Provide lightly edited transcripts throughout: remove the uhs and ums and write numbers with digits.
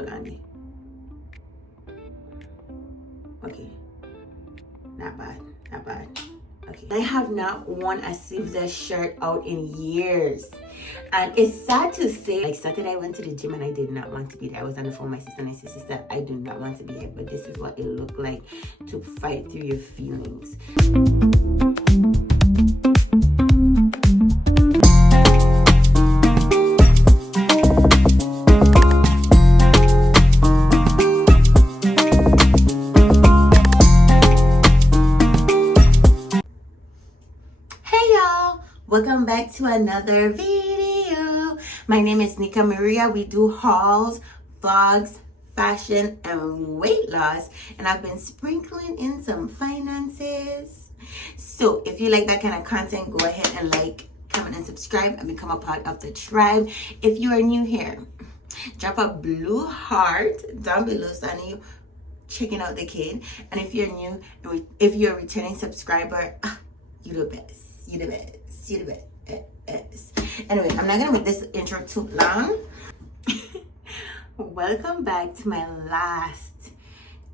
hold on. Okay, not bad, not bad. Okay, I have not worn a sleeveless shirt out in years, and it's sad to say, like Saturday I went to the gym and I did not want to be there. I was on the phone with my sister and I said, sister, I do not want to be here, but this is what it looked like to fight through your feelings. Welcome back to another video. My name is Nika Maria. We do hauls, vlogs, fashion, and weight loss, and I've been sprinkling in some finances. So if you like that kind of content, go ahead and like, comment, and subscribe and become a part of the tribe. If you are new here, drop a blue heart down below so I know you checking out the kid. And if you're new, if you're a returning subscriber, you the best. You the best. You the best. Anyway, I'm not gonna make this intro too long. Welcome back to my last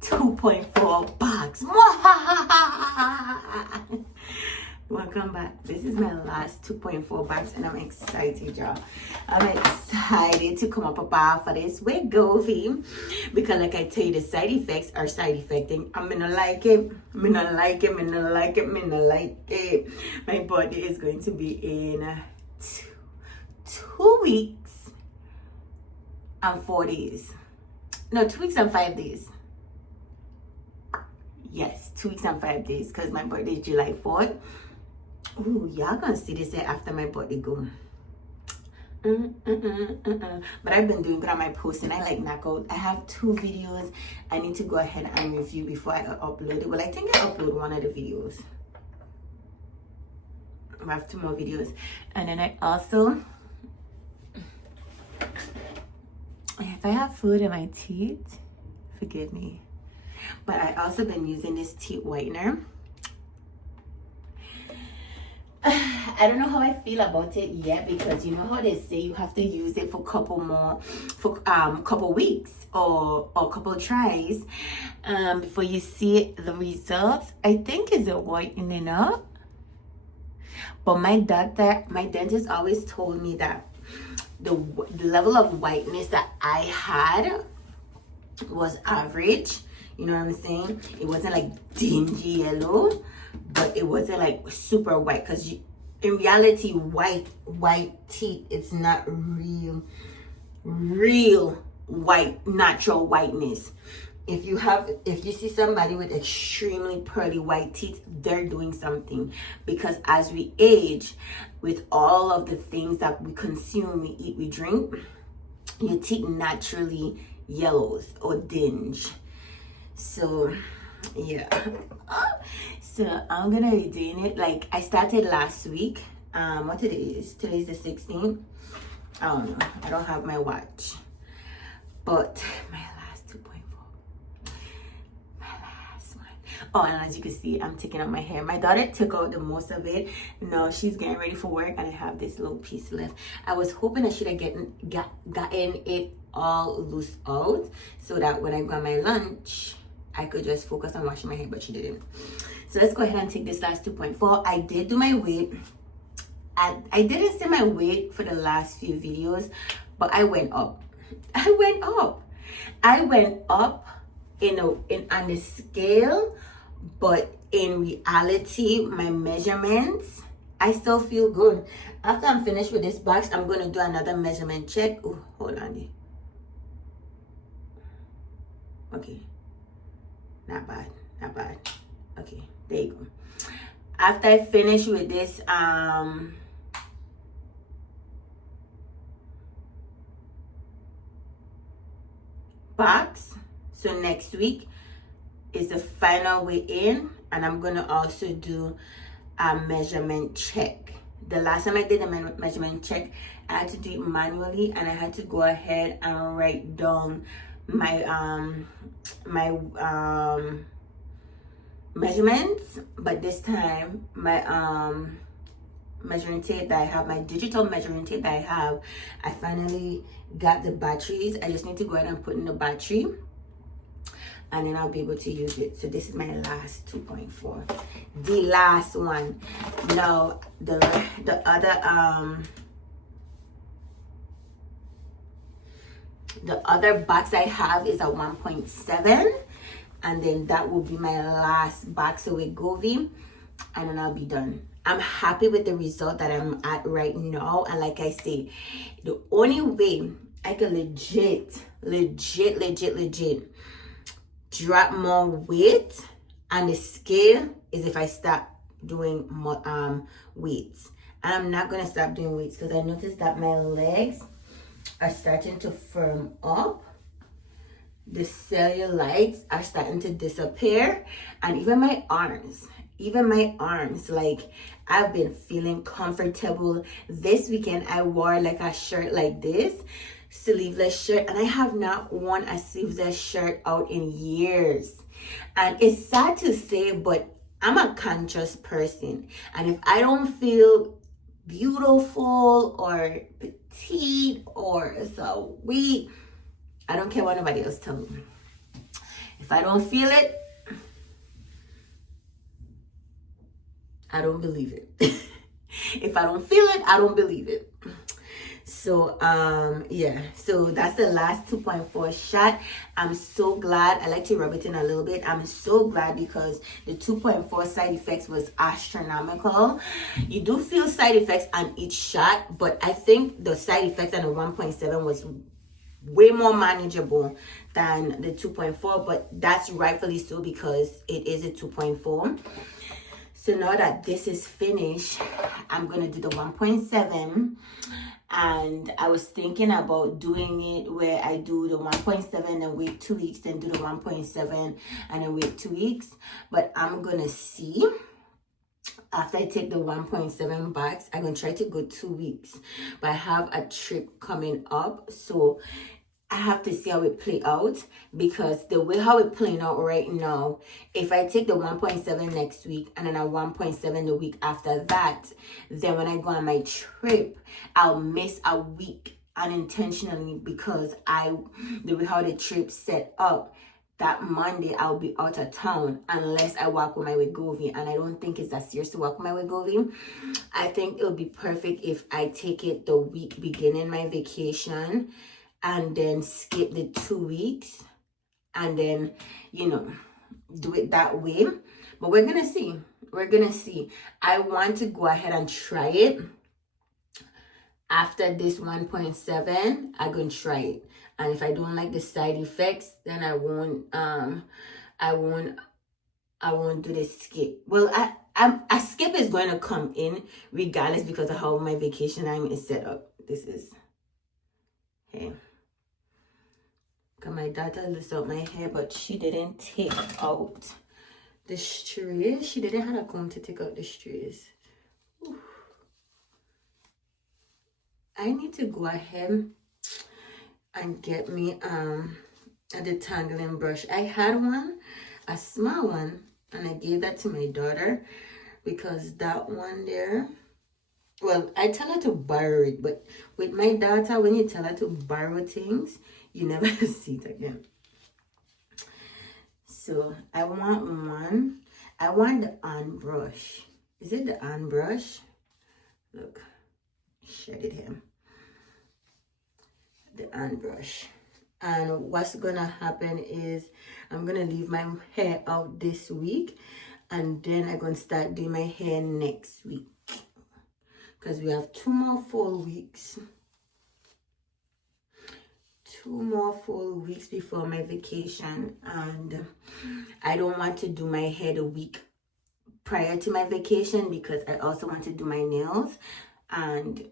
2.4 box. Welcome back. This is my last 2.4 box and I'm excited, y'all. I'm excited to come up above for this Wegovy because like I tell you, the side effects are side effecting. I'm gonna like it. I'm gonna like it. I'm gonna like it. I'm gonna like it. My birthday is going to be in 2 weeks and 4 days. No, 2 weeks and 5 days. Yes, 2 weeks and 5 days because my birthday is July 4th. Ooh, y'all gonna see this after my birthday go. But I've been doing good on my posts and I like knock out. I have 2 videos I need to go ahead and review before I upload it. Well, I think I upload one of the videos. I have 2 more videos. And then I also, if I have food in my teeth, forgive me. But I also been using this teeth whitener. I don't know how I feel about it yet because you know how they say you have to use it for couple weeks or couple tries before you see the results. I think it's a whitening up, but my dentist always told me that the level of whiteness that I had was average. You know what I'm saying? It wasn't like dingy yellow, but it wasn't like super white because in reality, white teeth, it's not real white, natural whiteness. If you see somebody with extremely pearly white teeth, they're doing something, because as we age, with all of the things that we consume, we eat, we drink, your teeth naturally yellows or dinge. So yeah, so I'm gonna be doing it. Like I started last week. What today is? Today's the 16th. I don't know, I don't have my watch, but my last 2.4, my last one. Oh, and as you can see, I'm taking out my hair. My daughter took out the most of it. No, she's getting ready for work and I have this little piece left. I was hoping I should have gotten it all loose out so that when I got my lunch I could just focus on washing my hair, but she didn't. So let's go ahead and take this last 2.4. I did do my weight. I didn't say my weight for the last few videos, but I went up. I went up on the scale, but in reality, my measurements, I still feel good. After I'm finished with this box, I'm gonna do another measurement check. Oh, hold on. Okay. Not bad. Okay, there you go. After I finish with this box, so next week is the final weigh in, and I'm gonna also do a measurement check. The last time I did a measurement check, I had to do it manually, and I had to go ahead and write down my measurements. But this time my measuring tape that I have, my digital measuring tape that I have, I finally got the batteries. I just need to go ahead and put in the battery, and then I'll be able to use it. So this is my last 2.4, the last one. Now the other box I have is a 1.7, and then that will be my last box of Wegovy, and then I'll be done. I'm happy with the result that I'm at right now, and like I say, the only way I can legit drop more weight on the scale is if I stop doing more weights. And I'm not gonna stop doing weights because I noticed that my legs are starting to firm up. The cellulites are starting to disappear, and even my arms, like I've been feeling comfortable. This weekend I wore like a shirt like this, sleeveless shirt, and I have not worn a sleeveless shirt out in years. And it's sad to say, but I'm a conscious person, and if I don't feel beautiful or petite or so weak, I don't care what nobody else tells me. If I don't feel it, I don't believe it. If I don't feel it, I don't believe it. So yeah, so that's the last 2.4 shot. I'm so glad. I like to rub it in a little bit. I'm so glad because the 2.4 side effects was astronomical. You do feel side effects on each shot, but I think the side effects on the 1.7 was way more manageable than the 2.4, but that's rightfully so because it is a 2.4. So now that this is finished, I'm gonna do the 1.7, and I was thinking about doing it where I do the 1.7 and wait 2 weeks, then do the 1.7 and then wait 2 weeks, but I'm gonna see. After I take the 1.7 box, I'm gonna try to go 2 weeks, but I have a trip coming up, so I have to see how it play out, because the way how it playing out right now, if I take the 1.7 next week and then a 1.7 the week after that, then when I go on my trip, I'll miss a week unintentionally because the way how the trip set up, that Monday I'll be out of town unless I walk with my Wegovy, and I don't think it's that serious to walk with my Wegovy. I think it'll be perfect if I take it the week beginning my vacation and then skip the 2 weeks and then, you know, do it that way. But we're gonna see. I want to go ahead and try it. After this 1.7, I'm gonna try it. And if I don't like the side effects, then I won't do the skip. Well, a skip is going to come in regardless because of how my vacation time is set up. This is okay. My daughter lifts out my hair, but she didn't take out the strays. She didn't have a comb to take out the strays. Oof. I need to go ahead and get me a detangling brush. I had one, a small one, and I gave that to my daughter because that one there, well, I tell her to borrow it, but with my daughter, when you tell her to borrow things, you never see it again. So I want one. I want the on brush. Is it the on brush? Look, shed it here. The on brush. And what's gonna happen is I'm gonna leave my hair out this week, and then I'm gonna start doing my hair next week because we have 2 more full weeks. 2 more full weeks before my vacation, and I don't want to do my hair the week prior to my vacation because I also want to do my nails, and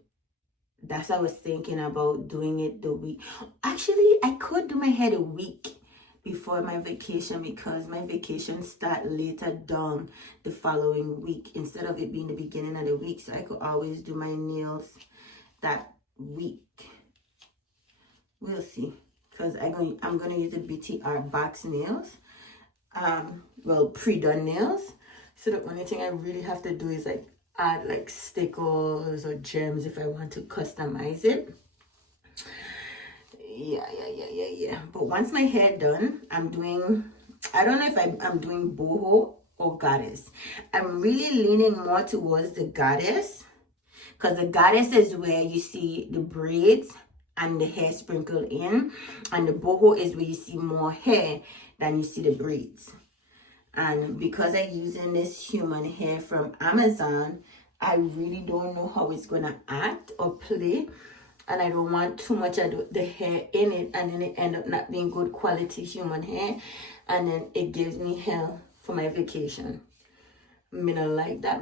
that's what I was thinking about doing it the week. Actually, I could do my hair the week before my vacation because my vacation start later down the following week instead of it being the beginning of the week, so I could always do my nails that week. We'll see, because I'm gonna use the BTR box nails, well, pre-done nails. So the only thing I really have to do is like add like stickers or gems if I want to customize it. Yeah. But once my hair done, I'm doing, I don't know if I'm doing boho or goddess. I'm really leaning more towards the goddess, because the goddess is where you see the braids and the hair sprinkled in, and the boho is where you see more hair than you see the braids. And because I'm using this human hair from Amazon, I really don't know how it's gonna act or play, and I don't want too much of the hair in it, and then it end up not being good quality human hair, and then it gives me hell for my vacation. Me not like that,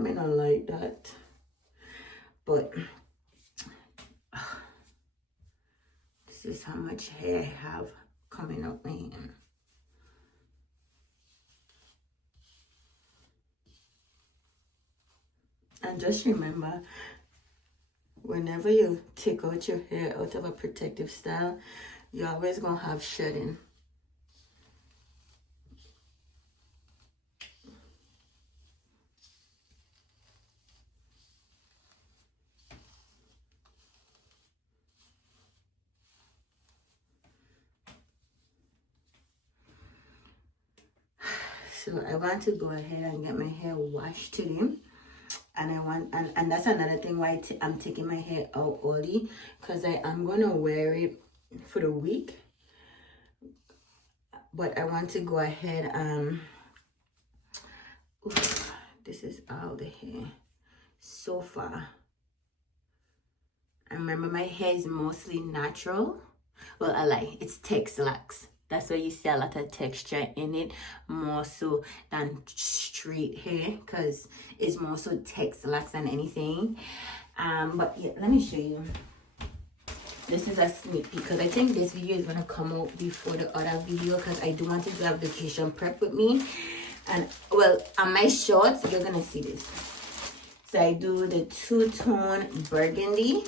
but this is how much hair I have coming up my hand. And just remember, whenever you take out your hair out of a protective style, you're always going to have shedding. So I want to go ahead and get my hair washed today. And that's another thing why I'm taking my hair out early, because I am going to wear it for the week. But I want to go ahead and this is all the hair so far. I remember my hair is mostly natural. Well, I lie, it's Texlax. That's why you see a lot of texture in it, more so than straight hair, because it's more so Texlax than anything. But yeah, let me show you. This is a sneak peek, because I think this video is gonna come out before the other video, because I do want to do a vacation prep with me. And well, on my shorts, you're gonna see this. So I do the two-tone burgundy.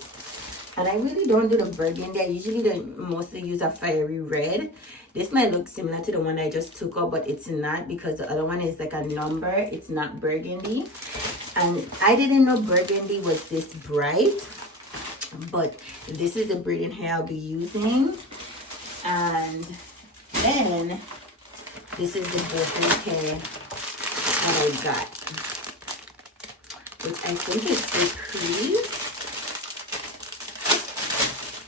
And I really don't do the burgundy. I usually mostly use a fiery red. This might look similar to the one I just took off, but it's not, because the other one is like a number. It's not burgundy. And I didn't know burgundy was this bright. But this is the braiding hair I'll be using. And then this is the boho hair that I got, which I think is so pretty.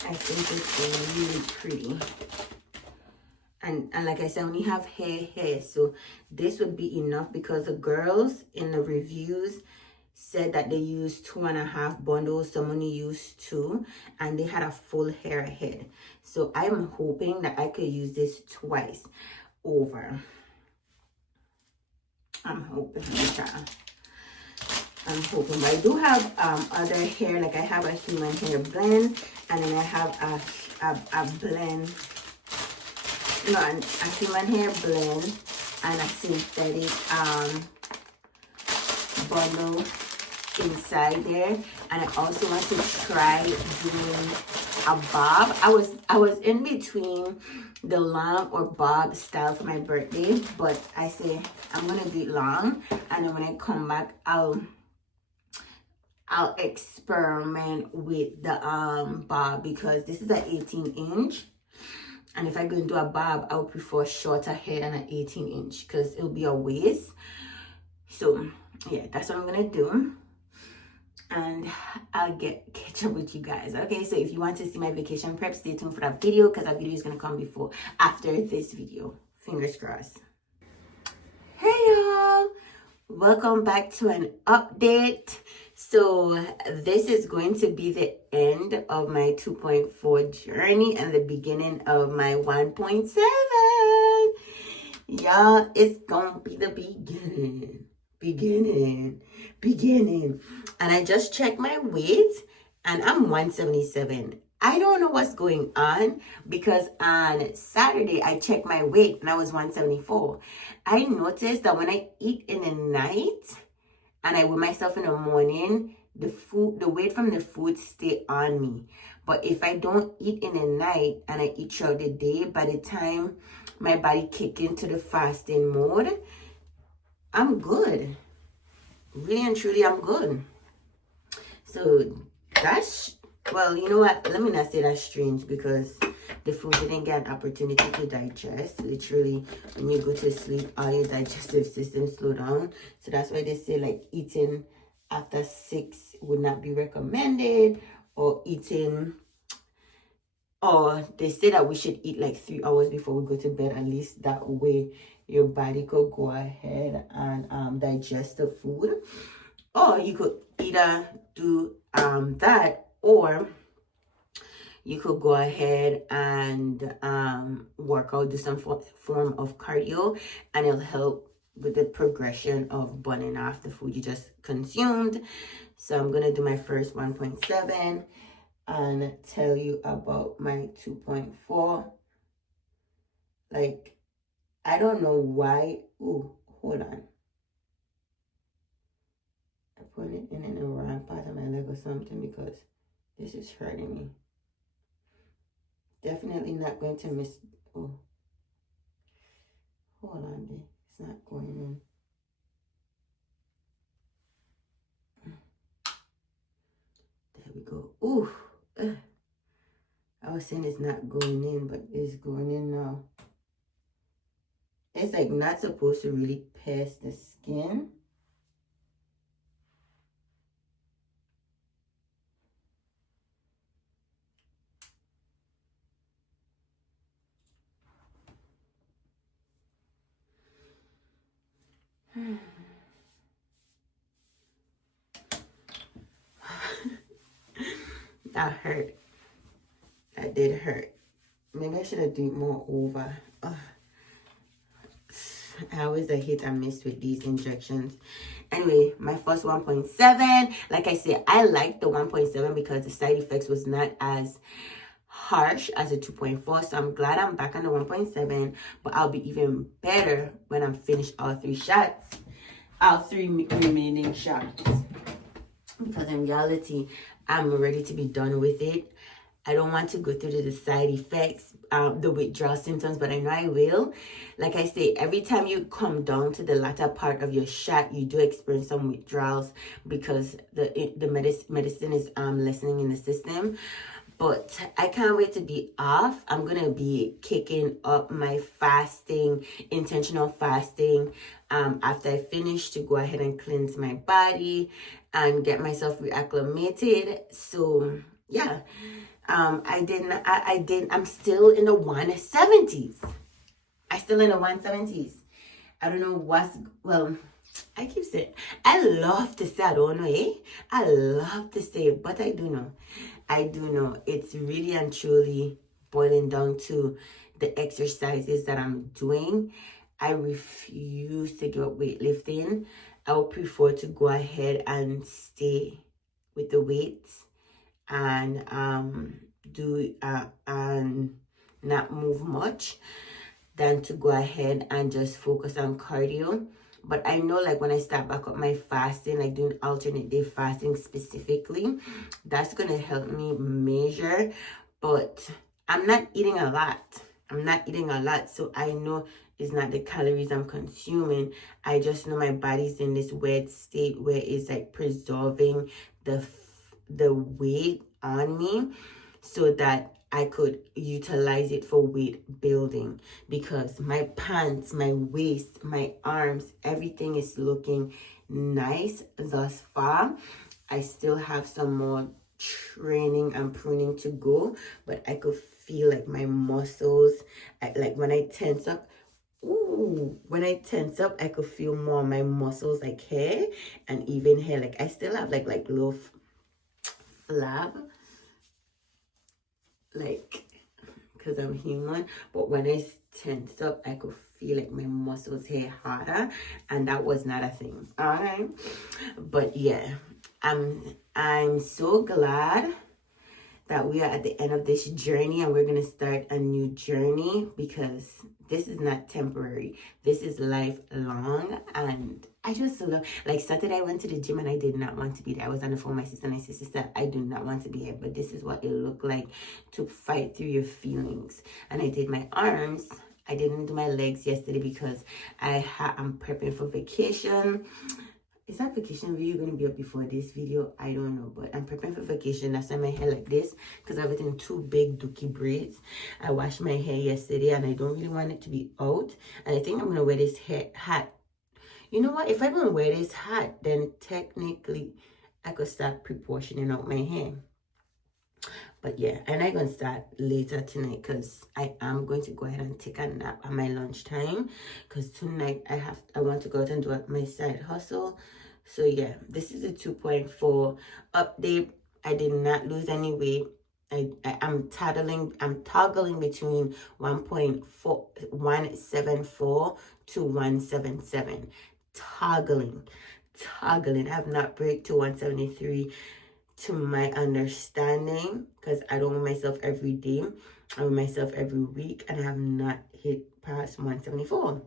I think it's really pretty. And like I said, I only have hair, so this would be enough, because the girls in the reviews said that they used 2.5 bundles, some only used 2, and they had a full hair head. So I'm hoping that I could use this twice over. I'm hoping, but I do have other hair, like I have a human hair blend, and then I have a blend, no, a human hair blend and a synthetic bundle inside there. And I also want to try doing a bob. I was in between the long or bob style for my birthday, but I say I'm gonna do it long, and then when I come back, I'll experiment with the bob, because this is an 18-inch, and if I go into a bob, I would prefer a shorter head than an 18-inch, because it'll be a waist. So yeah, that's what I'm gonna do, and I'll catch up with you guys. Okay, so if you want to see my vacation prep, stay tuned for that video, because that video is gonna come after this video. Fingers crossed. Hey y'all, welcome back to an update. So this is going to be the end of my 2.4 journey and the beginning of my 1.7. Y'all, it's gonna be the beginning. And I just checked my weight, and I'm 177. I don't know what's going on, because on Saturday I checked my weight and I was 174. I noticed that when I eat in the night and I weigh myself in the morning, the weight from the food stay on me. But if I don't eat in the night and I eat throughout the day, by the time my body kick into the fasting mode, I'm good. Really and truly, I'm good. So that's well, you know what? Let me not say that's strange because the food didn't get an opportunity to digest. Literally, when you go to sleep, all your digestive system slow down. So that's why they say like eating after 6 would not be recommended, or eating, or they say that we should eat like 3 hours before we go to bed. At least that way your body could go ahead and digest the food. Or you could either do that, or you could go ahead and work out, do some form of cardio, and it'll help with the progression of burning off the food you just consumed. So I'm gonna do my first 1.7 and tell you about my 2.4. Like, I don't know why. Ooh, hold on. I put it in the wrong part of my leg or something because this is hurting me. Definitely not going to miss. Oh, hold on, babe. It's not going in. There we go. Ooh. I was saying it's not going in, but it's going in now. It's like not supposed to really pass the skin. That hurt. That did hurt. Maybe I should have done more over. I always hit and miss with these injections. Anyway, my first 1.7. Like I said, I liked the 1.7 because the side effects was not as harsh as a 2.4. So I'm glad I'm back on the 1.7. But I'll be even better when I'm finished all 3 shots. All 3 remaining shots. Because in reality, I'm ready to be done with it. I don't want to go through the side effects, the withdrawal symptoms, but I know I will. Like I say, every time you come down to the latter part of your shot, you do experience some withdrawals because the medicine is lessening in the system. But I can't wait to be off. I'm going to be kicking up my fasting, intentional fasting, after I finish, to go ahead and cleanse my body and get myself reacclimated. So, yeah. I'm still in the 170s. I still in the 170s. I don't know well, I keep saying, I love to say I don't know, eh? I love to say it, but I do know. It's really and truly boiling down to the exercises that I'm doing. I refuse to give up weightlifting. I would prefer to go ahead and stay with the weights and do and not move much than to go ahead and just focus on cardio. But I know, like, when I start back up my fasting, like doing alternate day fasting specifically, that's gonna help me measure. But I'm not eating a lot. So I know it's not the calories I'm consuming. I just know my body's in this weird state where it's like preserving the weight on me so that I could utilize it for weight building, because my pants, my waist, my arms, everything is looking nice thus far. I still have some more training and pruning to go, but I could feel like my muscles, like when I tense up, I could feel more of my muscles, like hair and even hair. Like I still have like little flab, like, because I'm human, but when I tensed up, I could feel like my muscles hit harder, and that was not a thing. All right, but yeah, I'm so glad that we are at the end of this journey, and we're gonna start a new journey, because this is not temporary. This is lifelong. And I just love, like, Saturday I went to the gym and I did not want to be there. I was on the phone with my sister and I said, sister, I do not want to be here, but this is what it looked like to fight through your feelings. And I did my arms. I didn't do my legs yesterday because I'm prepping for vacation. is that vacation video going to be up before this video? I don't know, but I'm preparing for vacation. That's why my hair like this, because I have it in 2 big dookie braids. I washed my hair yesterday and I don't really want it to be out, and I think I'm going to wear this hair hat. You know what, if I don't wear this hat, then technically I could start proportioning out my hair. But yeah, and I'm going to start later tonight, because I am going to go ahead and take a nap at my lunchtime, because tonight I want to go out and do my side hustle. So yeah, this is a 2.4 update. I did not lose any weight. I'm toggling between 1.174 to 177. Toggling. I have not break to 173 to my understanding, because I don't weigh myself every day. I weigh myself every week, and I have not hit past 174.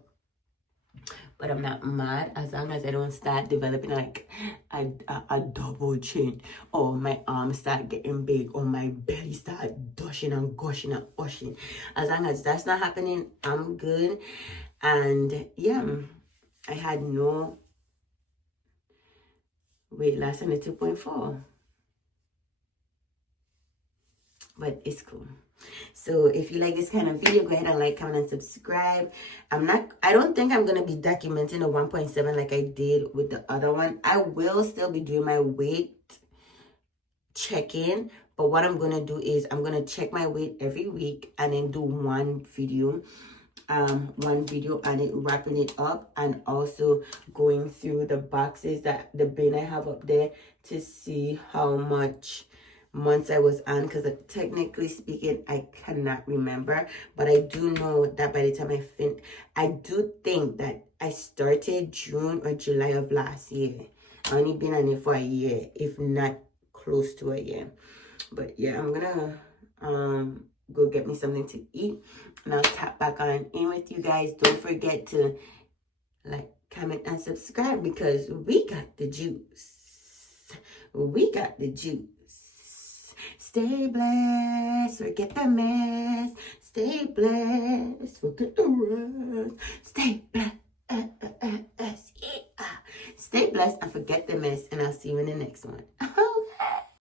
But I'm not mad, as long as I don't start developing like a double chin, or my arms start getting big, or my belly start gushing and gushing and gushing. As long as that's not happening, I'm good. And yeah, I had no weight loss on the 2.4. But it's cool. So if you like this kind of video, go ahead and like, comment, and subscribe. I don't think I'm gonna be documenting a 1.7 like I did with the other one. I will still be doing my weight check-in, but what I'm gonna do is I'm gonna check my weight every week and then do one video on it, wrapping it up, and also going through the boxes, that the bin I have up there, to see how much months I was on, because technically speaking I cannot remember, but I do know that by the time I do think that I started June or July of last year. I only been on it for a year, if not close to a year. But yeah, I'm gonna go get me something to eat, and I'll tap back on in with you guys. Don't forget to like, comment, and subscribe, because we got the juice. Stay blessed, forget the mess. Stay blessed, forget the rest. Stay blessed, yeah. Stay blessed and forget the mess, and I'll see you in the next one.